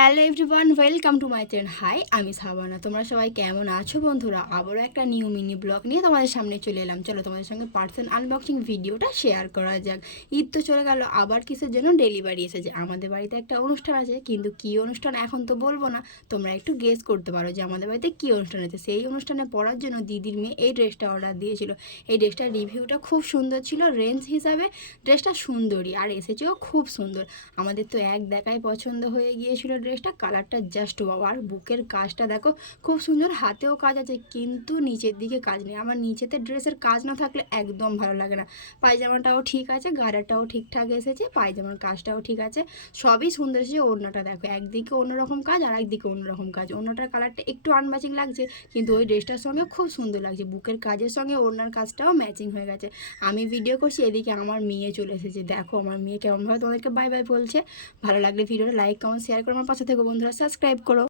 Hello everyone, welcome to my channel. Hi, আমি সাবানা। তোমরা সবাই কেমন আছো বন্ধুরা? আবারও একটা নিউ মিনি ব্লগ নিয়ে তোমাদের সামনে চলে এলাম। চলো তোমাদের সঙ্গে পার্সেল আনবক্সিং ভিডিওটা শেয়ার করা যাক। ঈদ তো চলে গেল, আবার কিসের জন্য ডেলিভারি এসেছে। আমাদের বাড়িতে একটা অনুষ্ঠান আছে, কিন্তু কী অনুষ্ঠান এখন তো বলবো না। তোমরা একটু গেস করতে পারো যে আমাদের বাড়িতে কী অনুষ্ঠান আছে। সেই অনুষ্ঠানে পরার জন্য দিদির মেয়ে এই ড্রেসটা অর্ডার দিয়েছিল। এই ড্রেসটার রিভিউটা খুব সুন্দর ছিল, রেঞ্জ হিসাবে ড্রেসটা সুন্দরই, আর এসেছেও খুব সুন্দর। আমাদের তো এক দেখায় পছন্দ হয়ে গিয়েছিল ড্রেসটা। কালারটা জাস্ট ওয়াও, আর বুকের কাজটা দেখো খুব সুন্দর, হাতেও কাজ আছে কিন্তু নিচের দিকে কাজ নেই। আমার নিচেতে ড্রেসের কাজ না থাকলে একদম ভালো লাগে না। পায়জামাটাও ঠিক আছে, গাড়াটাও ঠিকঠাক এসেছে, পায়জামার কাজটাও ঠিক আছে, সবই সুন্দর এসেছে। ওড়নাটা দেখো, একদিকে অন্যরকম কাজ আর একদিকে অন্যরকম কাজ। ওড়নাটার কালারটা একটু আনম্যাচিং লাগছে, কিন্তু ওই ড্রেসটার সঙ্গে খুব সুন্দর লাগছে। বুকের কাজের সঙ্গে ওড়নার কাজটাও ম্যাচিং হয়ে গেছে। আমি ভিডিও করছি, এদিকে আমার মেয়ে চলে এসেছে। দেখো আমার মেয়ে কেমনভাবে তোমাদেরকে বাই বাই বলছে। ভালো লাগলে ভিডিওটা লাইক, কমেন্ট, শেয়ার করে আমার পাশে থেকে বন্ধুরা সাবস্ক্রাইব করো।